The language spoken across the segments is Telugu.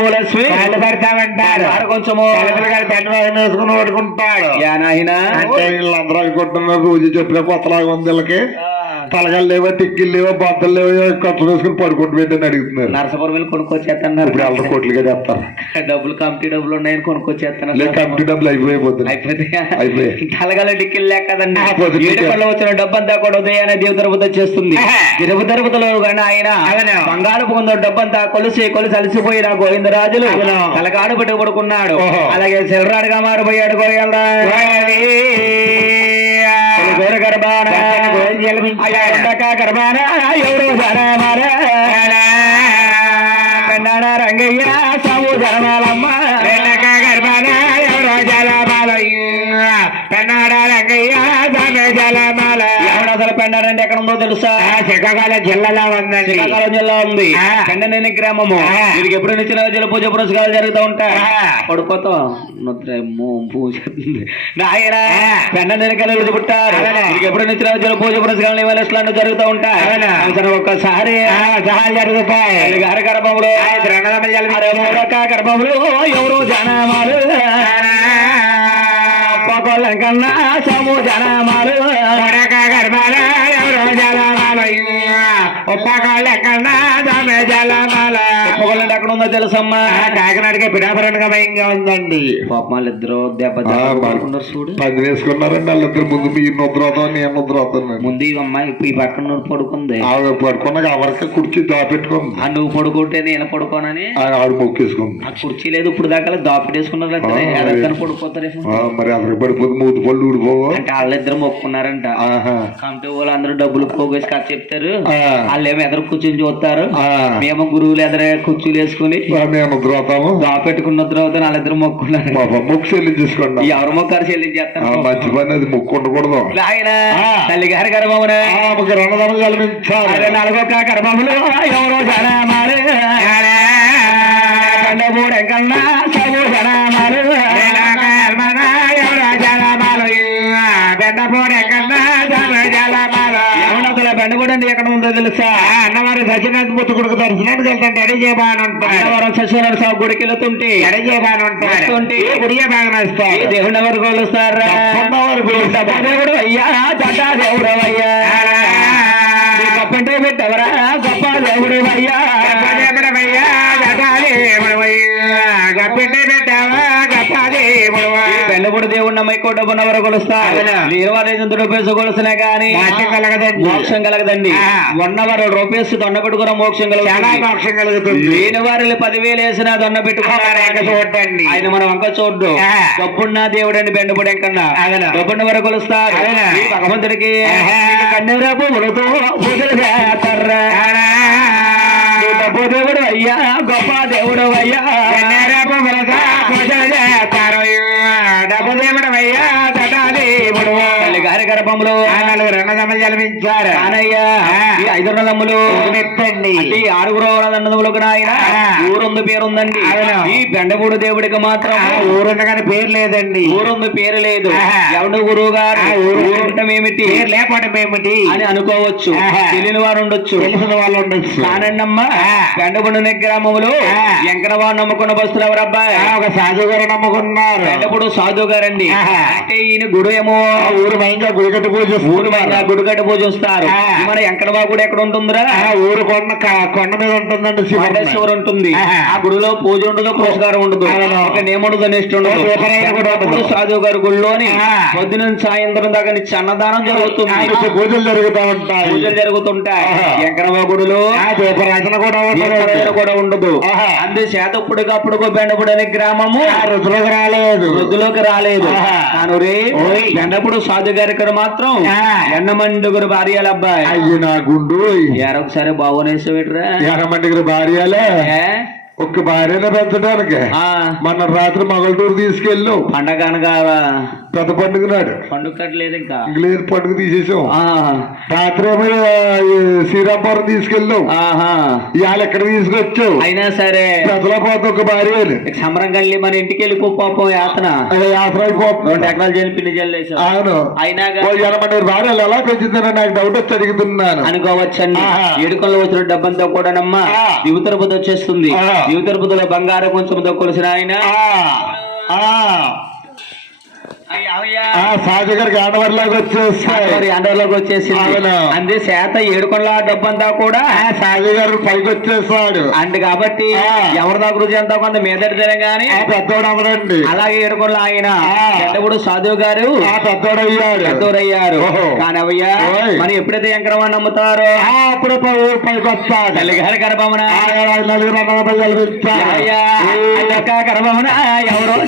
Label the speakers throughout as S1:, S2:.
S1: భూలక్ష్మి భూలక్ష్మి
S2: కాళ్ళు పడతామంటారు
S1: కొంచెము
S2: పిల్లలు గారు దండవాదం వేసుకుని ఓడుకుంటాడు.
S1: యా నాయనా
S2: అంటే వీళ్ళందరూ అనుకుంటున్నారు రోజు చెప్పిన కొత్తలాగా ఉంది వీళ్ళకి. తలగాలు లేవో టిక్కిలు లేవో బద్దలు లేవో కొత్తలు వేసుకుని పడుకుంటూ పెట్టని అడుగుతున్నారు
S1: నరసపురం వెళ్ళి కొనుక్కొచ్చేస్తున్నారు
S2: ఇప్పుడు వాళ్ళ కోట్లుగా చెప్తారు
S1: డబ్బులు కమిటీ డబ్బులు ఉన్నాయని కొనుక్కొచ్చేస్తున్నారు
S2: లేదు కమిటీ డబ్బులు అయిపోయిపోతుంది
S1: అయిపోతే
S2: అయిపోయాయి.
S1: తలగల
S2: పొద్దున్నే.
S1: ఏడుకొండలో వచ్చిన డబ్బు అంతా కూడా ఉదయాన్నే దేవ తిరుపతి వచ్చేస్తుంది. తిరుపతి తిరుపతిలో కానీ ఆయన. బంగారు పొందో డబ్బంతా కొలిసి కొలిసి అలసిపోయిన గోవిందరాజులు. తలకాడు పెట్టుకు పడుకున్నాడు. అలాగే చెల్లరాడుగా మారిపోయాడు గోయలరాజు గోర గర్భాన
S2: పక్కన
S1: రంగయ్య ఉందో తెలుసా?
S2: ఆ, శ్రీకాకుళం జిల్లాలో ఉందండి.
S1: శ్రీకాకుళం జిల్లా ఉంది. కండనేని గ్రామము. వీరికి ఎప్పుడు నిచ్చిన జల పూజ పురస్కారాలు జరుగుతూ ఉంటాయి. పడుకోతాం. నిద్రేమో పూజ నాయన
S2: ఆ.
S1: పెండనేని కళ్ళు పుట్టారు. వీరికి ఎప్పుడు నిచ్చిన జల పూజ పురస్కారాలు ఇట్లాంటివి జరుగుతూ ఉంటాయి. ఒక్కసారి.
S2: సహాయం జరుగుతాయి.
S1: గారి మూడొక్క గర్భంలో ఎవరు జనమాలు. కన్నా సము జనమాలు.
S2: గర్భాల. ఉప్పకాళ్ళ కన్నా దామె
S1: పగోళ్ళంటే ఎక్కడ ఉందో తెలుసమ్మా
S2: కాకినాడకి పిఠాపురంగా భయంగా ఉందండి.
S1: పాప వాళ్ళిద్దరు దెబ్బ చూడు.
S2: పది వేసుకున్నారండి వాళ్ళిద్దరు. ముందు మీరు నిద్రవుతాం నేను నిద్రవుతాను
S1: ముందు అమ్మాయి ఈ పక్కన నువ్వు పడుకుంది.
S2: ఆవిడ పడుకున్నాక ఎవరికి కుర్చీ దాపెట్టుకుంది.
S1: ఆ నువ్వు పడుకుంటే నేను పడుకోనని?
S2: ఆవిడ మొక్కేసుకుంది.
S1: ఆ కుర్చీ లేదు ఇప్పుడు దాకా ఎదక్కని పడుకోతారేమో
S2: ఆ, మరి పడిపోతే మూతి పళ్ళు ఊడిపోవు.
S1: అంటే వాళ్ళిద్దరు మొక్కున్నారంట. కమిటీ వాళ్ళు అందరూ డబ్బులు పోగేసి కథ చెప్తారు.
S2: ఆ.
S1: వాళ్ళేమో ఎదురు కూర్చొని చూస్తారు. మేము గురువులు ఎదురు కుర్చీలు వేసుకుని
S2: నిద్రవుతాము
S1: దాపెట్టుకున్న తర్వాత వాళ్ళిద్దరు మొక్కున్నారు.
S2: మొక్కు చెల్లించేసుకోండి.
S1: ఎవరు మొక్కారు
S2: ఆ,
S1: చెల్లించేస్తారు
S2: మంచి పని అది మొక్కు ఉండకూడదు.
S1: తల్లి గారి గర్భమున నలుగొక్క గర్భములు ఎవరో జనమాలు. కండమూడు బెండగూడండి ఎక్కడ ఉందో తెలుసా?
S2: అన్నవారి సత్యనాథ్ ముత్తుకుడుకు దర్శనానికి వెళ్తాను రెడీ చేయబాని ఉంటాడు
S1: అన్నవరం సత్యనారాయణ స్వామి గుడికి వెళ్తుంటే
S2: ఉంటాడు
S1: వస్తుంటే
S2: ఏ గుడియే బాగా
S1: ఈ
S2: నస్తాడు
S1: దేవుని ఎవరు కొలుస్తారా దేవుడు అయ్యా జటా దేవుడు అయ్యా? గొప్పంటే పెట్టవరా గొప్ప దేవుడు అయ్యా? డబ్బు నవరు రూపేస్ కొలుసినా కానీ
S2: మోక్షం కలగదండి.
S1: మోక్షం కలగదండి. రూపేస్ దొండ పెట్టుకున్న మోక్షం
S2: చాలా
S1: కలగదు
S2: మోక్షం కలుగుతుంది.
S1: లేని వారిని పదివేలు వేసినా దొండ
S2: చూడండి.
S1: ఆయన మనం వంక చూడ్డు. డబ్బున్న దేవుడు అని బెండపడి
S2: అవునా.
S1: డబ్బున్న వరకు కొలుస్తారు భగవంతుడికి
S2: ఆహా.
S1: అయ్యా గొప్ప దేవుడు అయ్యా డబ్బు దేవుడు అయ్యా గర్భములో
S2: జన్మించారు
S1: ఐదు నదమ్ములు
S2: మెత్తండి
S1: అంటే ఈ ఆరుగురు అన్నదమ్ములకు నాయన
S2: ఆ.
S1: ఊరుంది పేరుందండి. ఈ బెండమూడు దేవుడికి మాత్రం
S2: ఊరుంది కానీ పేరు లేదండి
S1: ఊరుంది పేరు లేదు. ఎవడు గురువు గారు
S2: ఆ, ఊరు.
S1: ఊరుంటం ఏమిటి
S2: పేరు ఏమిటి
S1: అని అనుకోవచ్చు. తెలియని వారు ఉండొచ్చు
S2: తెలిసిన వాళ్ళు ఉండొచ్చు.
S1: బెండపుడు గ్రామంలో
S2: ఆ.
S1: ఎంకన వారు నమ్ముకున్న బస్సులు ఎవరబ్బాయి
S2: ఆ, ఒక సాధువు గారు నమ్ముకున్నారు
S1: బెండపుడు సాధు గారండి. అంటే ఈయన గుడు ఏమో
S2: ఊరు భయంగా గుడిగట్టు పూజ
S1: ఊరు పైన గుడిగడ్డ పూజ వస్తారు. మన ఎంకనబా గుడి ఎక్కడ ఉంటుందిరా
S2: ఊరు కొండ కొండ మీద ఉంటుందండి.
S1: కొండేశ్వరం ఉంటుంది. ఆ గుడిలో పూజ ఉండదు పురస్కారం ఉండదు నేముండదు నెక్స్ట్ ఉండదు సాధువు గారి గుడిలోని
S2: ఆ.
S1: పొద్దున సాయంత్రం దాకా నిత్య అన్నదానం జరుగుతుంది
S2: పూజలు జరుగుతూ ఉంటాయి
S1: పూజలు జరుగుతుంటాయి. ఎంకనబా గుడిలో
S2: దీపరాజన కూడా
S1: కూడా ఉండదు. అందుచేత ఇప్పటికప్పుడు బెండపుడు అనే గ్రామము
S2: రాలేదు
S1: వృద్ధులోకి రాలేదు. కాను రే. బెండపుడు సాధు గారి ఇక్కడ మాత్రం
S2: ఆ.
S1: ఎండమండుగురు భార్యల అబ్బాయి.
S2: అయ్యి నా గుండు
S1: ఎరొకసారి బాగునేసేవిట్రా
S2: ఎనమంటికి భార్యలే? ఒక్క భార్యనే పెంచడానికి
S1: ఆ.
S2: మన రాత్రి మొగల్టూరు తీసుకెళ్ళు
S1: పండగ అనగా
S2: పెద్ద పండుగ నాడు.
S1: పండుగ కట్టలేదు ఇంకా.
S2: ఇంగ్లీష్ పండుగ తీసేసాం. రాత్రి శ్రీరాంపురం తీసుకెళ్ళావు
S1: ఆహా.
S2: ఇవాళ ఎక్కడ తీసుకొచ్చావు?
S1: అయినా సరే.
S2: పెద్దల పోతే ఒక భార్య
S1: సమరం కలిగి మన ఇంటికి వెళ్ళిపో పాపం యాతన.
S2: యాత్ర
S1: రెండు
S2: అయిపోతుంది
S1: ఎకరాలు పిండి జల్లేసాం
S2: అవును.
S1: అయినా
S2: ఎనమంది భార్యలు ఎలా పెంచుతారని నాకు డౌట్ వచ్చి అడుగుతున్నాను.
S1: అనుకోవచ్చండి. ఏడుకొల్లో వచ్చిన డబ్బంతా కూడానమ్మా బుద్ధి వచ్చేస్తుంది. బుద్ధిలో బంగారం కొంచెం దొక్కలసిన ఆయన.
S2: ఆ, ఆ, ఆ సాజగర్ ఆడవారిలాగా వచ్చేస్తాయి
S1: అండర్లోకి వచ్చేసింది. అందే శాత ఏడుకొండల డబ్బంతా కూడా
S2: సాజగారు పైకి వచ్చేస్తాడు
S1: అండ్ కాబట్టి. ఎవరి దగ్గర ఎంతో కొంత మీదడితేనే గాని
S2: పెద్దోడు అవ్వడండి
S1: అలాగే ఏడుకొండల ఆయన.
S2: ఆ.
S1: పెద్దప్పుడు సాధువు గారు
S2: ఆ పెద్దోడు అయ్యాడు
S1: పెద్దోరయ్యారు
S2: ఓహో.
S1: కానీ అవయ్యా. మనం ఎప్పుడైతే ఎంకరమని నమ్ముతారో
S2: ఆ, అప్పుడు పైకి వస్తాడు.
S1: తల్లిగారి గర్భమున.
S2: ఆయన నలుగురు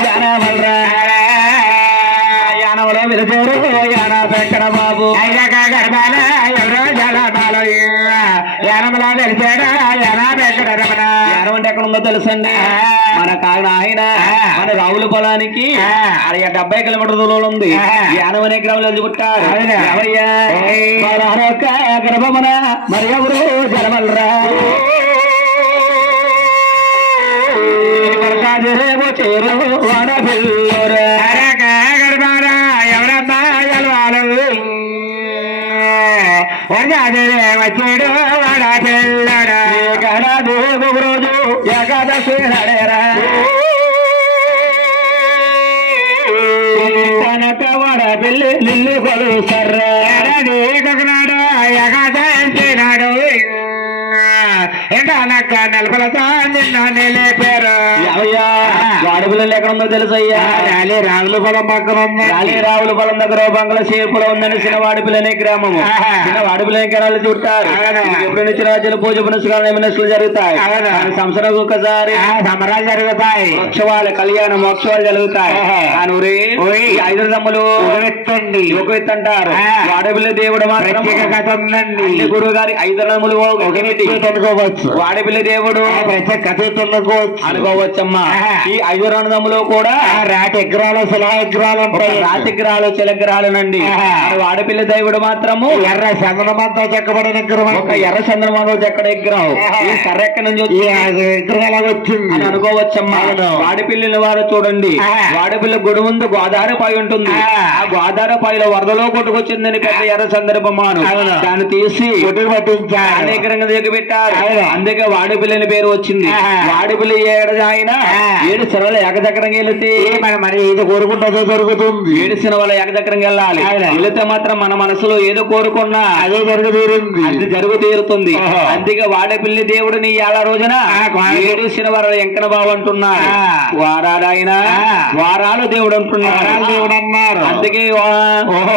S2: అన్నల
S1: యానవలో వెలుచేరు యాన వెంకట బాబు అయ్యక గర్భాన ఎవరో జలనాలు యానమలో వెలిచాడు యాన వెంకట రమణ యానం అంటే ఎక్కడ ఉందో తెలుసండి. మన కాగిన ఆయన మన రావుల పొలానికి అరవై డెబ్బై కిలోమీటర్ దూరంలో ఉంది. యానం అనే గ్రామంలో పుట్టారు ఎవయ్యా? పదహారొక్క గర్భమున మరి ఎవరు జలమలరా చేరు వాడ పిల్లరు వచ్చాడు వాడ పిల్లడు ఏకాదశి ఒక రోజు ఏకాదశి నడేరా. కనక వాడ పిల్లి నిల్లు కొలుసర్రా ఒకనాడు ఏకాదశి నాడు. ఎండనక్క నలపలతో నిన్న నిలేపారు పిల్లలు ఎక్కడ ఉందో తెలుసయ్యా రాలే రావుల పొలం పక్కన ఉంది. రాలే రావుల పొలం దగ్గర బంగ్లా షేపులో ఉందని చిన్నవాడి పిల్లనే గ్రామము. చిన్నవాడి పిల్లని కెనాలు చుట్టారు ఎప్పుడు నుంచి రాజ్యాలు పూజ పునస్కారాలు ఏమైనా జరుగుతాయి? సంవత్సరం ఒకసారి సమరాలు జరుగుతాయి. మోక్షవాళ్ళ కళ్యాణ మోక్షవాళ్ళు జరుగుతాయి. ఐదు తమ్ములు ఎత్తండి ఒక ఎత్తు అంటారు వాడపిల్ల దేవుడు మాత్రం కథ ఉందండి. గురువు గారి ఐదు తమ్ములు
S2: అనుకోవచ్చు
S1: వాడపిల్ల దేవుడు
S2: కథ అనుకోవచ్చు
S1: అనుకోవచ్చమ్మా. ఈ ఐదు రణదములో కూడా
S2: ఎకరాలు సులా ఎకరాలు
S1: ఒక
S2: ఉంటాయి
S1: చిలగ్రహాలునండి వాడపిల్ల దేవుడు మాత్రము
S2: ఎర్ర చందనమంతా చెక్కబడిన విగ్రహం
S1: ఒక ఎర్ర చంద్రమాను ఎక్కడ విగ్రహం. ఈ నుంచి వచ్చింది అని అనుకోవచ్చమ్మా. వాడిపిల్లిని వారు చూడండి. వాడిపిల్ల గుడి ముందు గోదావరి పాయి ఉంటుంది. ఆ గోదావరి పాయిలో వరదలో కొట్టుకొచ్చిందని పెద్ద ఎర్ర సందర్భమాను. దాన్ని తీసి అనేకరంగా దిగబెట్టారు. అందుకే వాడిపిల్లని పేరు వచ్చింది. వాడిపిల్లి ఏడు ఆయన
S2: ఆ.
S1: ఏడు సిరవల ఏకచక్రంగా వెళితే
S2: ఇది కోరుకుంటే జరుగుతుంది
S1: ఏడు సిరవల ఏకచక్రంగా వెళ్ళాలి
S2: అవును.
S1: వెళితే మాత్రం మన మనసులో ఏదో కోరుకున్నా
S2: అదే జరుగు తీరింది
S1: అది జరుగు తీరుతుంది. అందుకే వాడపిల్లి దేవుడిని ఏళ్ళ రోజున
S2: ఆ, వాడ-
S1: ఏడు శనివారాలు ఎంకన బాబు అంటున్నారు. వారాలైన
S2: ఆ.
S1: వారాలు దేవుడు అంటున్నారు
S2: దేవుడు అన్నారు
S1: అందుకే.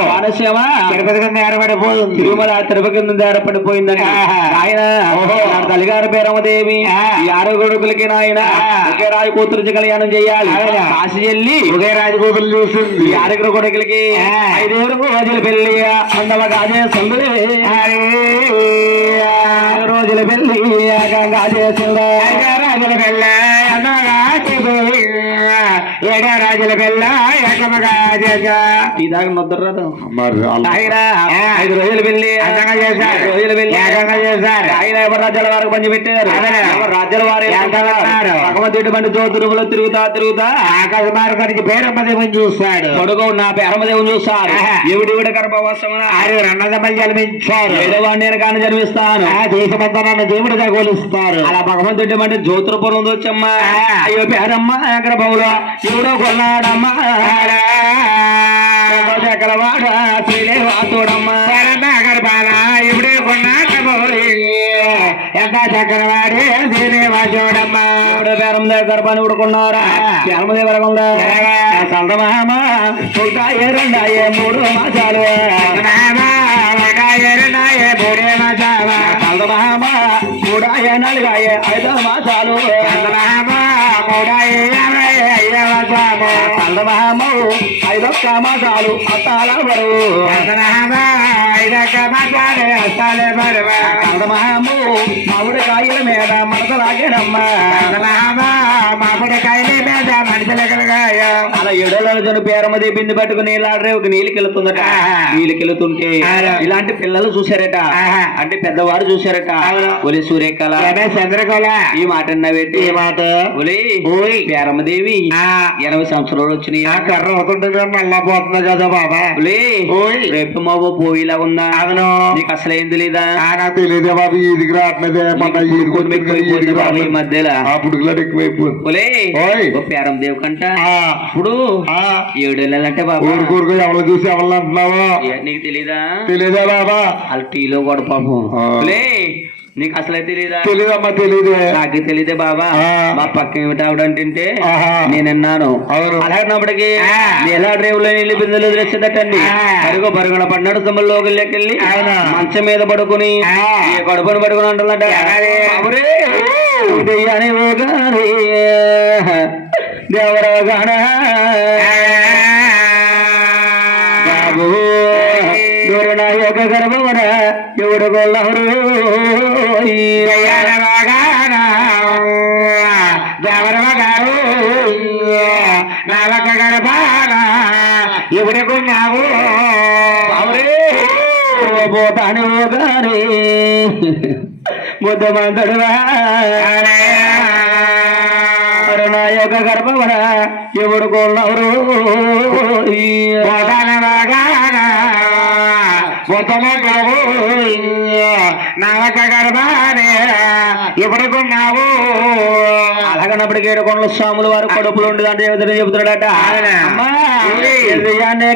S1: వానసీమ
S2: తిరుపతి కింద ఏర్పడిపోయింది
S1: తిరుమల తిరుపతి కింద ఏర్పడిపోయిందని. ఆయన తల్లిగారు పేరమదేవి ఆరు కొడుకులకి నాయన
S2: ఆ.
S1: ఒకే రాజు కూతురు కళ్యాణం చేయాలి. కాశీ వెళ్ళి
S2: ఒకే రాజగోపులు చూసింది
S1: ఆరుగురు కొడుకులకి. ఐదుగురు రోజులు పెళ్ళి అందవ కాజే సందులే. రోజుల పెళ్ళి కాజే ఏడా రాజుల పెళ్ళ. ఈ దాకా ముద్ర రాదు.
S2: మరి అలా-
S1: ఆయన ఐదు రోజులు
S2: అందంగా చేశారు.
S1: రోజులు పెళ్ళి
S2: ఏకంగా చేశారు.
S1: ఆయన ఎవరు రాజ్యాల వారికి పంచి పెట్టారు? రాజ్యాల వారు. భగవంతుడి బండి జ్యోతిరుములో తిరుగుతా తిరుగుతా.
S2: ఆకాశ మార్గానికి పేరమ్మదేమని చూస్తాడు
S1: పొడుగు నా పేరమదేవుని చూస్తారు
S2: ఆహా.
S1: ఎవడివిడ గర్భవాసమున
S2: ఆరుగురు అన్నదమ్మలు జన్మించారు
S1: వేరేవాడిని నేను కానీ జన్మిస్తాను.
S2: దేశమంతా నన్ను దేవుడిగా కొలుస్తారు
S1: అలా భగవంతుడి అంటే జ్యోతిరపురం వచ్చమ్మా. అయ్యో పేరమ్మ గర్భంలో ఎవడో కొన్నాడమ్మా. చకలవాడ శ్రీలేవాతుడమ్మా
S2: గర్భాల ఇప్పుడే కొన్నాడు ఎంత చక్రవాడి దేనేవా చూడమ్మా
S1: ఇప్పుడు పేరం గర్భాన్ని ఉడుకున్నారా? రకంగా
S2: ఎలాగా?
S1: సంతమామ ఏ రెండాయే మూడు మాసాలు.
S2: మూడే మజావా
S1: సంతమామ మూడాయే నాలుగాయే ఐదో మాసాలు. సంతమామ ఐదొక్క మాసాలు అత్తాల బరువు సంతమాము మామిడి కాయల మీద మనసు లాగేనమ్మా
S2: మామిడి కాయలే మీద మనుషులు
S1: అలా ఏడోళ్ళ పేరమది బింది పట్టుకుని నీళ్ళాడరే ఒక
S3: ఆహా.
S1: నీళ్ళకి వెళ్తుంటే
S3: ఆహా.
S1: ఇలాంటి పిల్లలు చూశారట
S3: ఆహా.
S1: అంటే పెద్దవారు చూశారట
S3: అవును.
S1: ఒలి సూర్యకళ
S3: చంద్రకళ
S1: ఈ మాట అన్నవేటి
S3: ఈ మాట
S1: ఒలి. పేరమదేవి
S3: ఆ,
S1: ఎనభై సంవత్సరాలు వచ్చినాయి
S2: ఆ కర్ర అవుతుంటే నల్లా పోతుంది కదా బాబా
S1: ఒలి. రేపు మావో పోయిలా ఉందా
S3: అవును.
S1: నీకు అసలు ఏం తెలీదా?
S2: నాకు తెలియదే బాబు ఈదికి రావట్లేదే మన ఈదికి
S1: బాబు ఈ. మధ్యలో.
S2: ఆ పుడుగులాడు ఎక్కువైపోయింది
S1: పేరం దేవు కంట ఇప్పుడు
S2: ఆ,
S1: ఏడేళ్ళంటే బాబా.
S2: ఊరుకూరుకు ఎవరు చూసి ఎవరు అంటున్నావా?
S1: నీకు తెలీదా?
S2: తెలియదే బాబా.
S1: వాళ్ళ టీలో కూడా పాపం. నీకు అసలే తెలీదా?
S2: తెలియదమ్మా తెలియదే
S1: నాకు తెలియదే బాబా. మా పక్క ఏమిటి ఆవిడంటే
S2: ఆహా.
S1: నేను విన్నాను
S2: అవును.
S1: అలాగినప్పటికీ
S3: ఆ.
S1: ఎలా డ్రైవ్లో నీళ్ళు బిందెలు వదిలేసేదటండి
S3: ఆ.
S1: అరుగు పరుగున పన్నాడు తమ్ముళ్ళలోకి
S3: అవునా.
S1: మంచం మీద పడుకుని గడుపుని పడుకుని ఊగాలి, దేవరగాన బాబు దూర నా యొక్క గర్భమున ఎవడు గొల్లహరు ముద్దమంతడువా నా యొక్క గర్భమున ఎవడు గొల్లహరు
S3: నావక గర్భానే ఎవడుకున్నావు
S1: అలాగనప్పటికీ ఏడుకొండల స్వాములు వారు కడుపులు ఉండి అంటే ఏదో? చెబుతున్నాడట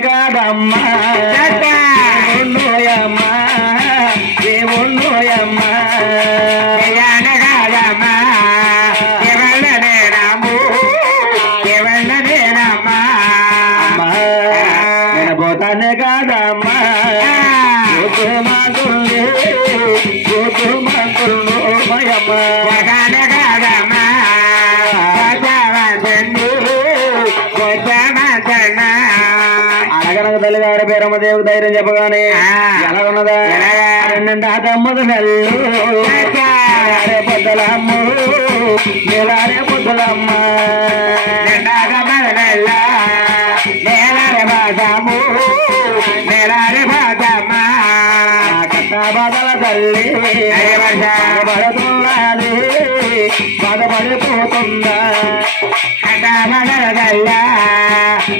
S1: కాదమ్మా. రెండంటే ఆ తమ్ముడు నెల్లు నెలారే పొద్దులమ్మ నెలారే పొద్దులమ్మ.
S3: నిండాక మరనెల్ల నేలారి బాధము నేలారి బాధమ్మా.
S1: కట్ట బాధల తల్లి
S3: అయ్య వర్ష.
S1: బాధపడుతున్నది బాధపడిపోతుందా?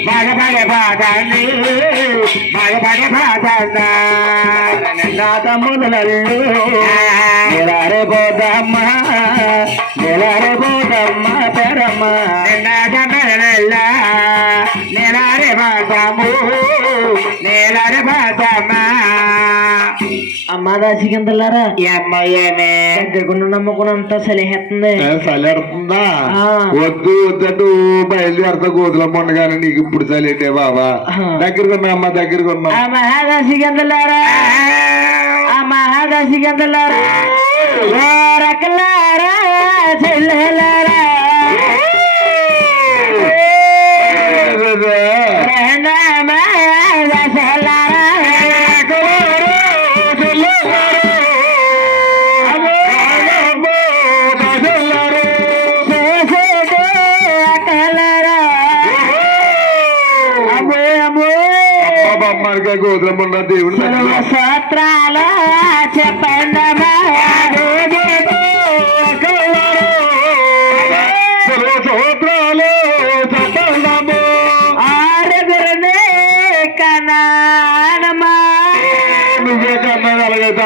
S3: బాధపడే బాధ బాధపడే
S1: బాధ పేరమ్మ
S3: నేలారి నేలారి
S1: అమ్మా
S3: ఈ
S1: దగ్గరకుండా.
S2: వద్దు వద్దంటూ బయలుదేరతా గోతులం నీకు ఇప్పుడు చలేటే బాబా
S1: ఆహా.
S2: దగ్గరకు ఉన్నా అమ్మా దగ్గరకు ఉన్నా
S1: ఆ. మహాదాసికంతలారా ఓ రకలారా చెల్లెలారా
S2: గోతులం ఉన్న దేవుడు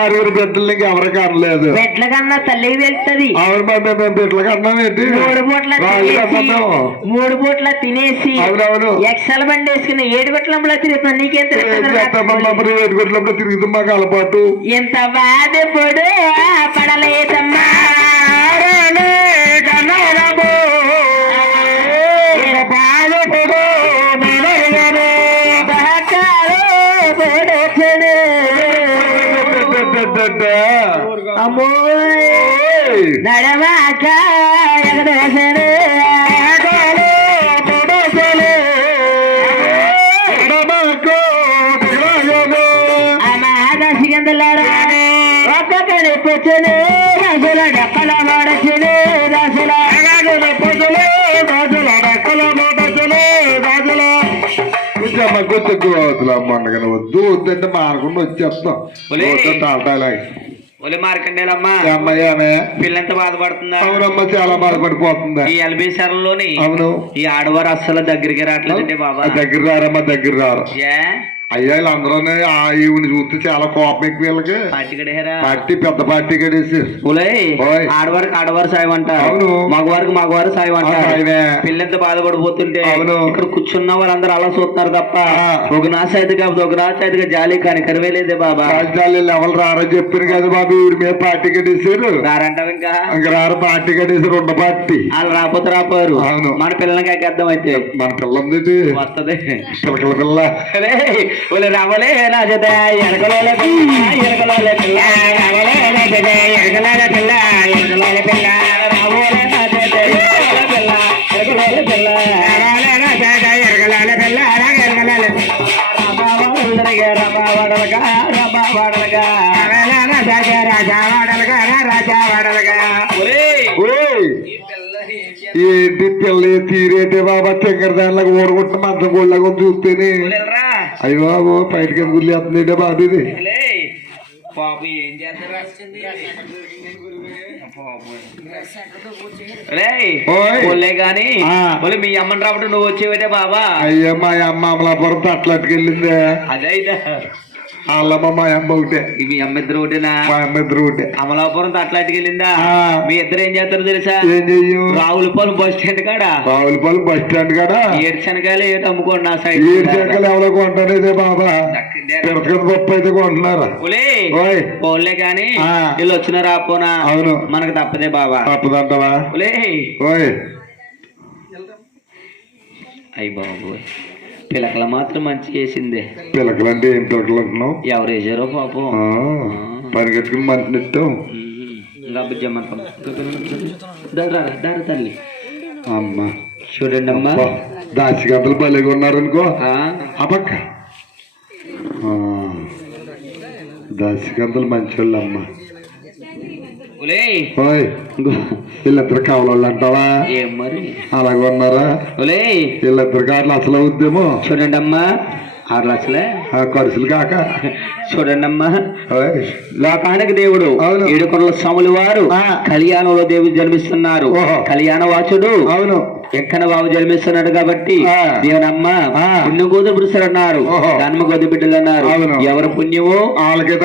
S2: ఆరుగురు బిడ్డలు ఇంకెవరికి అనలేదు
S1: మెట్ల కన్నా తల్లి
S2: అవును మరి మేము
S1: మూడు పూట్ల. మూడు పూట్ల తినేసి
S2: అవునవును.
S1: ఎక్సల్ బండి వేసుకుని ఏడు బట్లంలో తిరుగుతున్నా నీకేం
S2: ఏం చేస్తామమ్మా
S1: తెలుస్తుంది
S2: మరి ఏడుగుట్లప్పుడు తిరుగుతుంది మాకు అలవాటు.
S1: ఎంత బాధపడు పడలేదమ్మా. అమ్మో నడవాక ఎగదేశడు అమాదశిగందులారా ఒక్కొక్కడి పొచ్చులు రాజుల డక్కల మడచులు రాజుల
S2: వద్దు గోతులు అమ్మండగా వద్దు వద్దంటే మానకుండా వచ్చేస్తాం. తాటాలాగి
S1: ఒలి మార్కండేలమ్మా. పిల్లంత బాధపడుతుందా?
S2: అవునమ్మా చాలా బాధపడిపోతుందా?
S1: ఈ ఎల్బీ లోని
S2: అవును.
S1: ఈ ఆడవారు అస్సలు దగ్గరికి రావట్లేదంటే బాబా.
S2: దగ్గర రారమ్మా దగ్గర రారు.
S1: ఏ?
S2: అయ్యా వీళ్ళందరూ ఆ ఈవిని చూస్తే చాలా కోపం ఎక్కువ వీళ్ళకి
S1: పార్టీ కడేరా
S2: పార్టీ పెద్ద పార్టీ కడేసి ఓయ్.
S1: ఆడవారికి ఆడవారు సాయం అంటారు
S2: అవును.
S1: మగవారికి మగవారు సాయం అంటారు
S2: సాయమే.
S1: పిల్లంత బాధపడిపోతుంటే
S2: అవును.
S1: ఇక్కడ కూర్చున్న వాళ్ళందరూ అలా చూస్తున్నారు తప్ప
S2: ఆ.
S1: ఒక నాసైతే కాదు ఒక నాసైతే జాలి కానీ కరివేలేదే బాబా
S2: రాజధాని ఎవరు రారని చెప్పారు కదా బాబు ఈవిడ మీద పార్టీ కట్టేశారు
S1: రారంటావు ఇంకా
S2: ఇంక రారు పార్టీ కట్టేశారు ఉన్న పార్టీ
S1: వాళ్ళు రాకపోతే రాపోరు
S2: అవును.
S1: మన పిల్లలకి ఎక్కేద్దాం అయితే
S2: మన పిల్ల ఉంది ఇది.
S1: వస్తది
S2: పిల్లకల పిల్ల
S1: ఒలే రావలే నా చేత ఎనకలోలే పిల్ల ఎనకలోలే పిల్ల రావలే నా చేత ఎనకలోలే పిల్ల ఎనకలోలే పిల్ల రావోలే నా చేత ఎనకలోలే పిల్ల ఎనకలోలే పిల్ల రావలే నా చేత ఎనకలోలే పిల్ల అలాగే ఎనకలోలే పిల్ల. రామావాడలగా రామావాడలగా రామావాడలగా రావలే నా చేత రాజావాడలగా
S2: ఏంటి పిల్ల తీరేటే బాబా తెంగర దానిలాగా ఓడగొట్టిన మంచం గోళ్ళగా చూస్తేనే అయ్యో బాబు బయటకి ఎందుకు లేస్తుంది బాబు ఇది
S1: పాపం ఏం చేస్తారా గాని మీ అమ్మని రాబట్టి నువ్వు వచ్చేవేటే బాబా.
S2: అయ్యో మా అమ్మ అమలాపురం తట్లట్టుకెళ్ళిందే.
S1: అదే ఇదా.
S2: వాళ్ళమ్మ మా అమ్మ ఒకటే.
S1: మీ అమ్మ ఇద్దరు ఒకటేనా?
S2: మా అమ్మ ఇద్దరు ఒకటే.
S1: అమలాపురం తట్లాటికెళ్ళిందా. మీ ఇద్దరు ఏం చేస్తారో తెలుసా?
S2: ఏం చెయ్యం?
S1: రావులపాలెం బస్ స్టాండ్ కాడ.
S2: రావులపాలెం బస్ స్టాండ్ కాడ.
S1: ఏడ్చనకాయలు ఏటి అమ్ముకోండి నా సైడ్
S2: ఏడు ఎవరో కొంటానేదే బాబా. పప్పు అయితే కొంటున్నారా? ఆ.
S1: వీళ్ళు వచ్చిన రాపోనా
S2: అవును.
S1: మనకు తప్పదే బాబా.
S2: తప్పదంటవా? ఓయ్.
S1: అయ్యి బాబు పిలకల మాత్రం మంచి చేసిందే.
S2: పిలకలంటే ఏం పిలకలు అంటున్నావు?
S1: ఎవరు వేసారో పాపం.
S2: పని కట్టుకుని మంచి నెట్టావు
S1: ఇంకా బుజ్జమ్మ దారా తల్లి.
S2: అమ్మా.
S1: చూడండి అమ్మా.
S2: దాచి గంటలు భలేగా ఉన్నారనుకో. అపక్క దాచి గంటలు
S1: ఒలేయ్
S2: ఓయ్ వీళ్ళిద్దరు కావాలోళ్ళు అంటావా
S1: మరి?
S2: అలాగే ఉన్నారా వీళ్ళిద్దరు కాట్లు అసలు అవుద్దేమో
S1: చూడండి అమ్మా ఆరు లక్షలే.
S2: ఖర్చులు కాక
S1: చూడండి అమ్మా
S2: ఓయ్
S1: లోకానికి దేవుడు
S2: అవును.
S1: ఏడుకొండల స్వాములు వారు. కళ్యాణంలో దేవుడు జన్మిస్తున్నారు. కళ్యాణ వాచుడు
S2: అవును
S1: ఎక్కన బాబు జన్మిస్తున్నాడు కాబట్టి. దేవునమ్మ. పుణ్యం కూతురు పురుషులు అన్నారు. జన్మ కొద్ది బిడ్డలు అన్నారు. ఎవరి పుణ్యమో
S2: వాళ్ళకే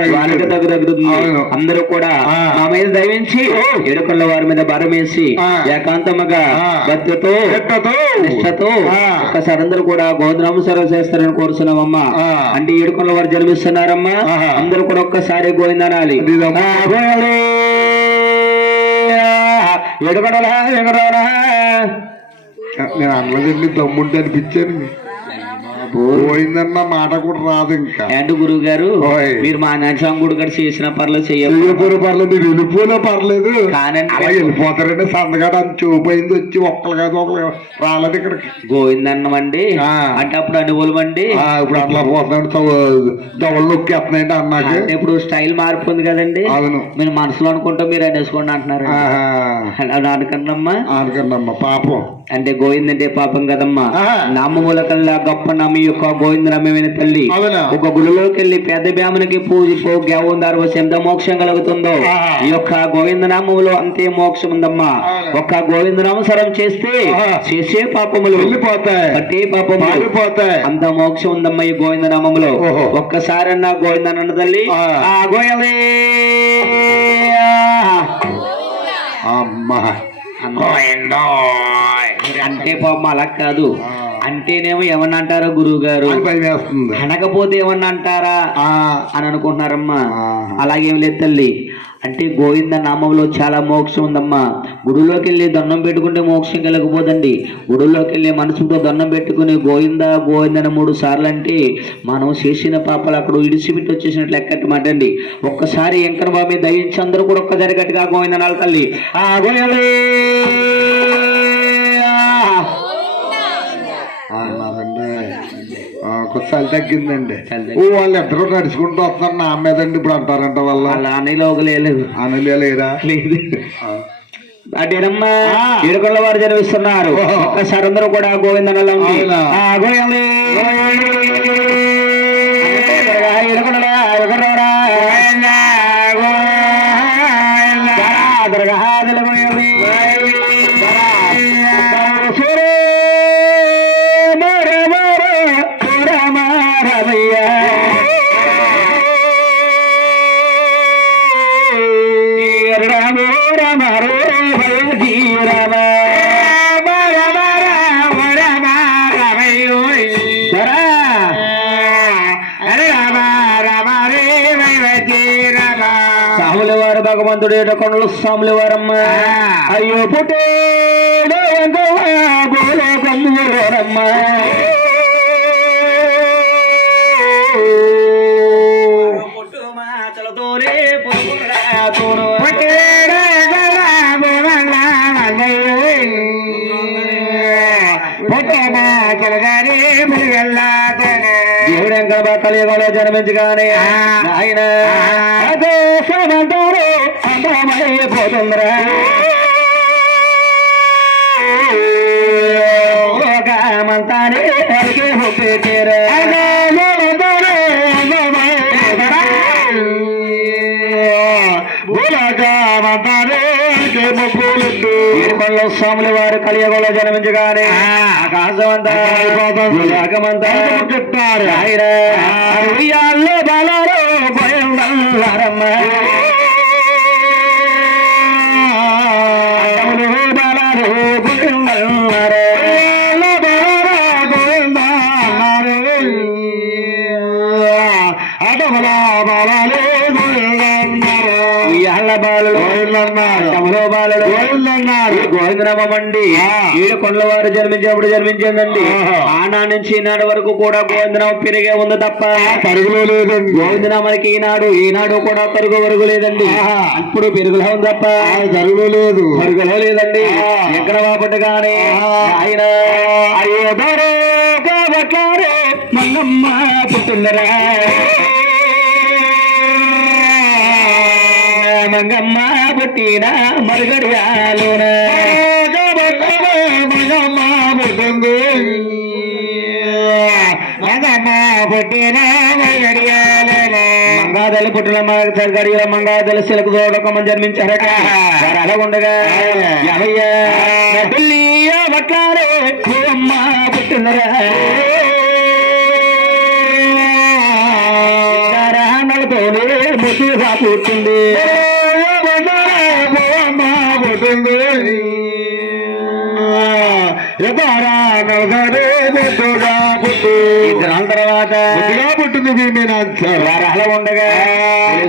S2: తగ్గుతుంది.
S1: అందరూ కూడా
S2: ఆ.
S1: మా మీద దయవించి ఏడుకొండల వారి మీద భారం వేసి
S2: ఆ.
S1: ఏకాంతముగా. భక్తితో
S2: ఆ.
S1: ఒక్కసారి అందరూ కూడా గోధుమ సేవ చేస్తారని కోరుతున్నామమ్మా. అంటే ఏడుకొండల వారు జన్మిస్తున్నారమ్మా. అందరూ కూడా ఒక్కసారి గోవిందనాలి. ఏడుకొండల వెంకటరమణ.
S2: నేను అన్నదండి తమ్ముంటే అనిపించాను పోయిందన్న మాట కూడా రాదు ఇంకా.
S1: ఏంటి గురువు గారు. మీరు మా నాయనస్వామి కూడా చేసిన పర్లేదు చెయ్యదు
S2: వెళ్ళిపోయిన పర్లేదు మీరు వెళ్ళిపోయినా పర్లేదు.
S1: కానండి.
S2: అలా వెళ్ళిపోతారండి సందగాడు అంత చూపోయింది వచ్చి ఒక్కరు కాదు ఒకరు రాలేదు ఇక్కడికి.
S1: గోవిందన్నం అండి.
S2: ఆ.
S1: అంటే అప్పుడు అనుభవం అండి
S2: ఇప్పుడు అట్లా పోతున్నాడు దవలు నొక్కేస్తున్నాయండి అన్నాకి.
S1: అంటే ఇప్పుడు స్టైల్ మారిపోయింది కదండి.
S2: అవును.
S1: మీరు మనసులో అనుకుంటా మీరు అనేసుకోండి అంటున్నారు. అనుకున్నమ్మా
S2: అనుకున్నమ్మ పాపం.
S1: అంటే గోవిందంటే పాపం కదమ్మా.
S2: ఆహా.
S1: నామముల కల్లా గొప్ప నామ యొక్క గోవిందరామ్యమైన తల్లి
S2: అవునా?
S1: ఒక గుడిలోకి వెళ్ళి పేద బ్యామునికి పూజిపో గేవుందారు ఎంత మోక్షం కలుగుతుందో. ఈ యొక్క గోవిందనామములో అంతే మోక్షం ఉందమ్మా? ఒక్క గోవిందనామసరం చేస్తే. చేసే పాపములు
S2: వెళ్ళిపోతాయి
S1: పాపములు
S2: మారిపోతాయి
S1: అంత మోక్షం ఉందమ్మా ఈ గోవిందనామములో
S2: ఓహో.
S1: ఒక్కసారన్నా గోవిందనన్న తల్లి
S2: ఆ.
S1: గోయలే
S2: అమ్మా
S1: అంటే పాపం అలా కాదు. అంటేనేమో ఏమన్నా అంటారా గురువు గారు అనకపోతే ఏమన్నా అంటారా
S2: ఆ,
S1: అని అనుకుంటున్నారమ్మా. అలాగేం లేదు తల్లి. అంటే గోవింద నామంలో చాలా మోక్షం ఉందమ్మా. గుడిలోకి వెళ్ళి దండం పెట్టుకుంటే మోక్షం కలగపోదండి గుడిలోకి వెళ్ళి మనసుతో దండం పెట్టుకుని గోవింద గోవింద అని మూడు సార్లు అంటే మనం చేసిన పాపాలు అక్కడ ఇడిసిపెట్టి వచ్చేసినట్లు ఎక్కటమాట అండి ఒక్కసారి వెంకట బాబు దయించి అందరూ కూడా ఒక్కసారి గట్టిగా గోవింద నాలు తల్లి. ఆ
S2: కొంచెం తగ్గిందండి. ఓ వాళ్ళు ఇద్దరు నడుచుకుంటూ వస్తున్నారు నా మీదండి ఇప్పుడు అంటారంట వాళ్ళ. అనలే
S1: లేదు.
S2: ఆ.
S1: ఏడుకొండ వారు జన్మిస్తున్నారు. ఒక్కసారి అందరూ కూడా గోవిందనలో ఉంది. సాముల వారు భగవంతుడు కొండలు సాముల వారమ్మ అయ్యో పుట్టే బోలో దేవుడు ఎంకడ కలియుగంలో జన్మించగానే ఆయన దేశమంటారు అందమైపోతుందిరా లోకమంతానే అడిగే హొప్పేరా ఏడుకొండల స్వాముల వారు కలియుగంలో జన్మించగానే ఆకాశమంతా చెప్తారు ఆయన గోవిందనామండి ఏడు కొండల వారు జన్మించినప్పుడు జన్మించిందండి ఆనా నుంచి ఈనాడు వరకు కూడా గోవిందనామం పెరిగే ఉంది తప్ప
S2: తరుగులో లేదండి.
S1: గోవిందనామానికి ఈనాడు ఈనాడు కూడా తరుగు వరుగు లేదండి. ఇప్పుడు పెరుగులో ఉంది తప్ప
S2: తరుగులో లేదు.
S1: పరుగులో లేదండి. ఎక్కడ వాపట్టుగానే ఆయన అయ్యో బరే కాబట్లారే మంగమ్మ పుట్టిందరా. మంగమ్మ పుట్టిన మరుగడియాలోన. మంగాదలి పుట్టిన గడియల మంగాదలి సిలకు తోడకమని జన్మించారట వారు అలా ఉండగా ఎవయ్య పెళ్ళియ బట్లారే అమ్మ పుట్టిందరా. పుట్టింది. తర్వాత.
S2: పుట్టింది మీనాచారు
S1: వారు అలా ఉండగా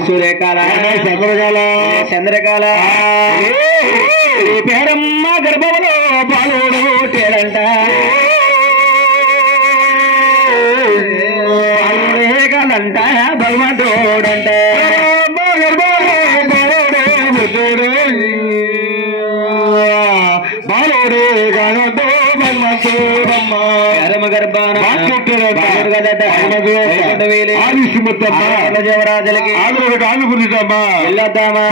S1: సూర్యకాల
S2: చంద్రకాల
S1: పేరమ్మ గర్భంలో బాలుడు తేడంట భగవంతుడంట వెళ్ళొద్దామా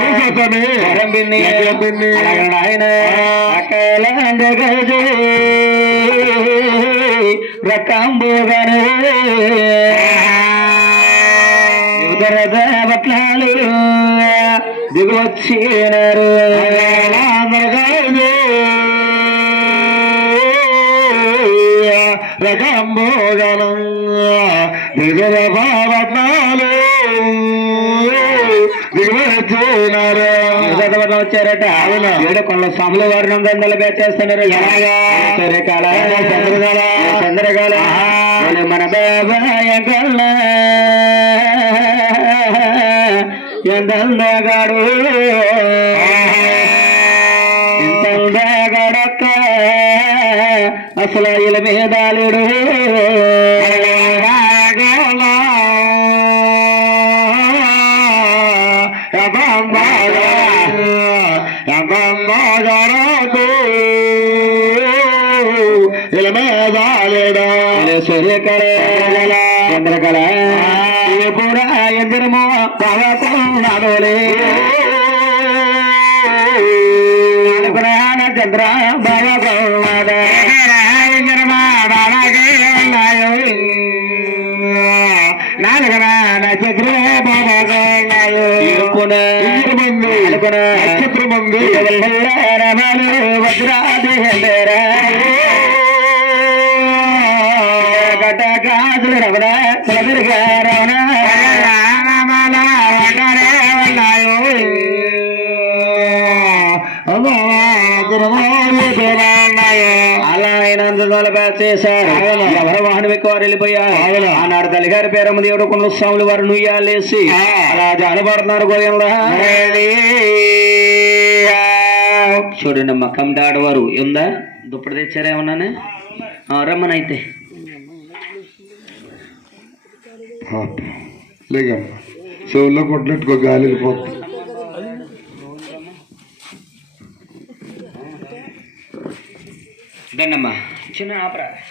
S1: రకంబోగనే బట్లాలు దిగువచ్చినారు ఏడు కొండ స్వాముల వారి నందలు చేస్తున్నారు. ఎలాగా? సూర్యకాల చంద్రకాల మన బాబాయ అసలు ఇల మీద బాగా నాడోలే చంద్ర బాలగొల్లదే
S3: నాలుగున నక్షత్ర బాబాగోళ్ళాయో
S1: ఇరుకునే
S2: మంది
S1: నాలుగునే
S2: నక్షత్ర మంది
S1: రమలు వజ్రాది రమణ కులదుర్గా చేశారు. ఎవరు వాహనం ఎక్కువ వారు వెళ్ళిపోయారు ఆనాడు తల్లిగారి పేరమ్మ దేవుడు కొన్ని స్వాములు వారు నుయ్యాలేసి అలా జానపడుతున్నారు గోయంలో చూడండి అమ్మ కమిటాడు వారు ఉందా దుప్పటి తెచ్చారా ఏమన్నానే? రమ్మనైతే
S2: చెవుల్లో కొట్లెట్టుకో గాలి వెళ్ళిపోతుంది
S1: దండమ్మా. पीछे में आप रहा। है